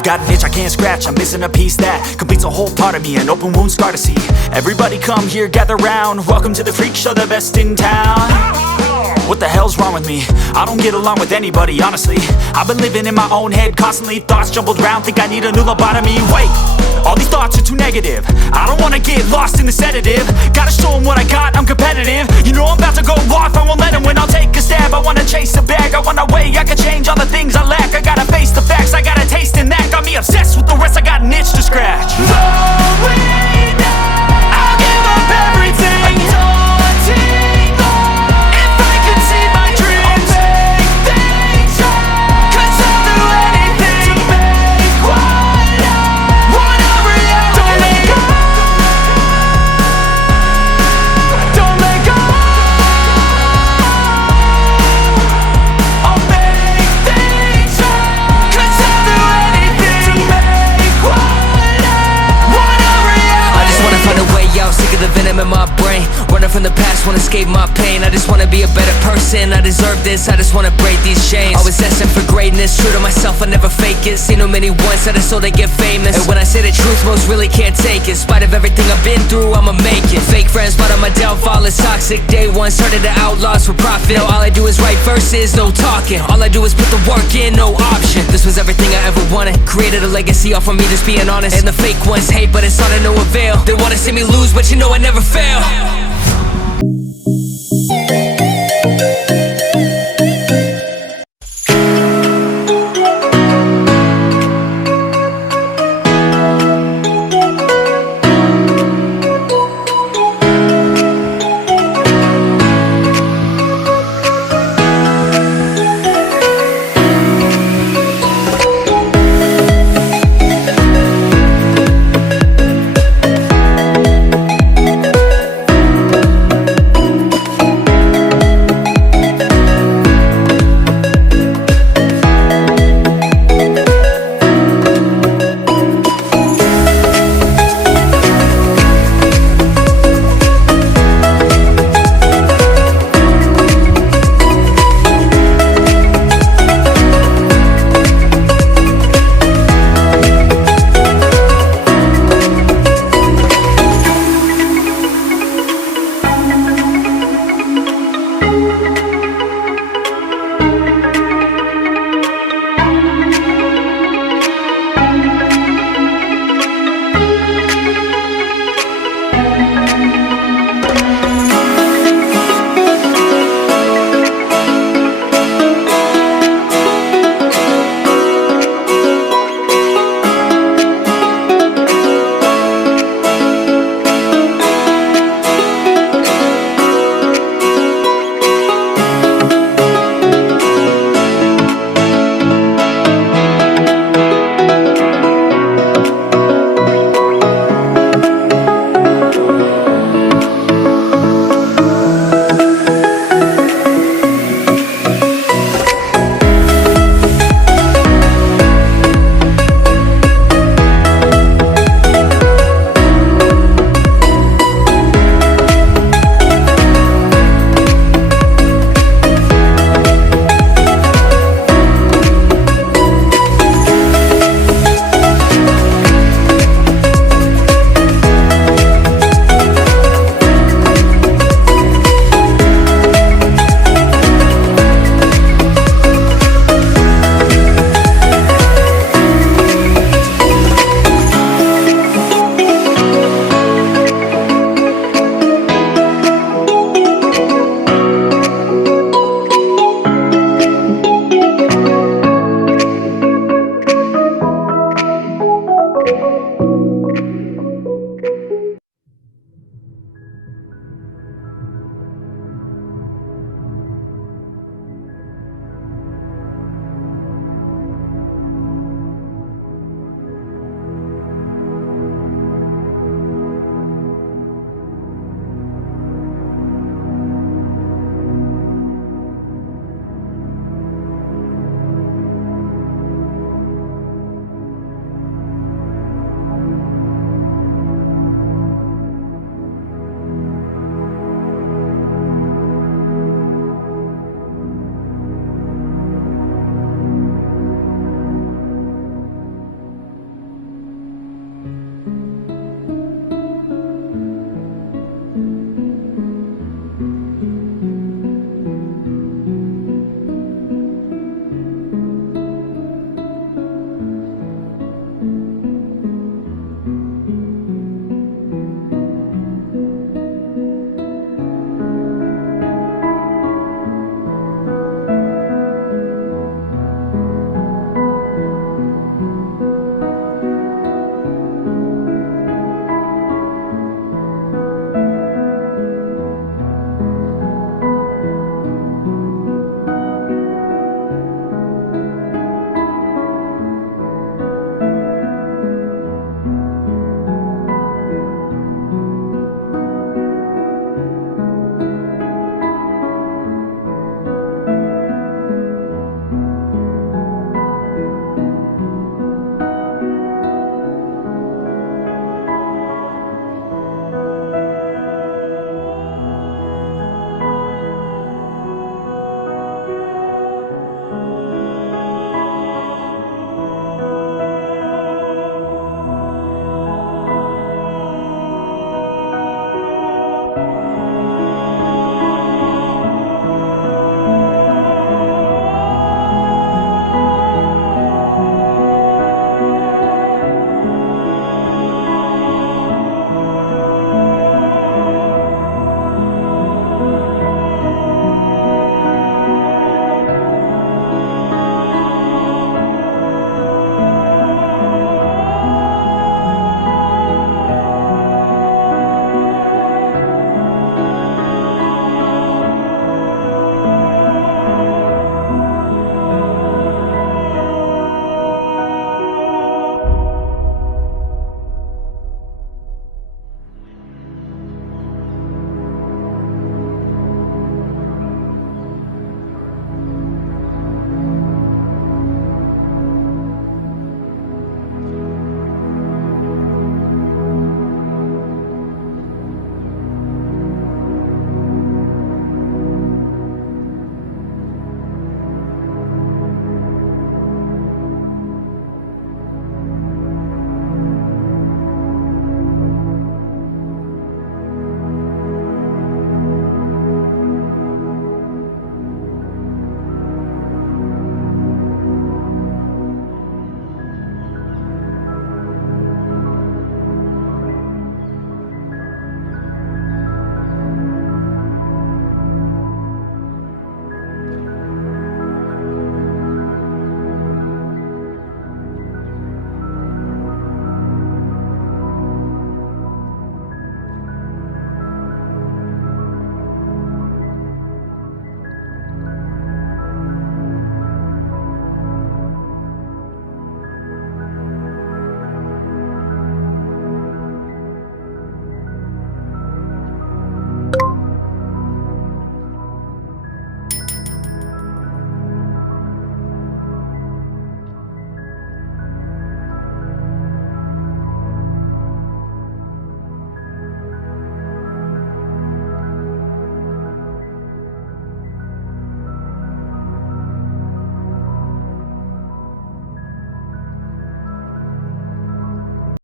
I've got an itch I can't scratch, I'm missing a piece that completes a whole part of me, an open wound scar to see. Everybody come here, gather round, welcome to the freak show, the best in town. What the hell's wrong with me? I don't get along with anybody, honestly. I've been living in my own head constantly, thoughts jumbled round, think I need a new lobotomy. Wait, all these thoughts are too negative, I don't wanna get lost in the sedative. Gotta show them what I got, I'm competitive. You know I'm about to go off, I won't let them win. I'll take a stab, I wanna chase a bag, I wanna weigh, I can change all the things I lack. I gotta face the facts, I got a taste in that. Got me obsessed with the rest, I got an itch to scratch. Slowing down, I'll give up everything. Daunting all, if I could see my dreams, I'll make things right. 'Cause I'll do anything to make what I want a reality. Don't let go, don't let go. I'll make things right. 'Cause I'll do anything to make what I want a reality. I just wanna find a way out, sick of the venom in my brain. Running from the past, wanna escape my pain. I just wanna be a better person, I deserve this, I just wanna break these chains. Always asking for greatness, true to myself, I never fake it. Seen too many once, I just so they get famous. And when I say the truth, most really can't take it. In spite of everything I've been through, I'ma make it. Fake friends, but on my downfall is toxic. Day one, started to outlaws for profit. Now all I do is write verses, no talking. All I do is put the work in, no option. This was everything I ever wanted, created a legacy off of me, just being honest. And the fake ones hate, but it's all to no avail. They wanna see me lose, but you know I never fail.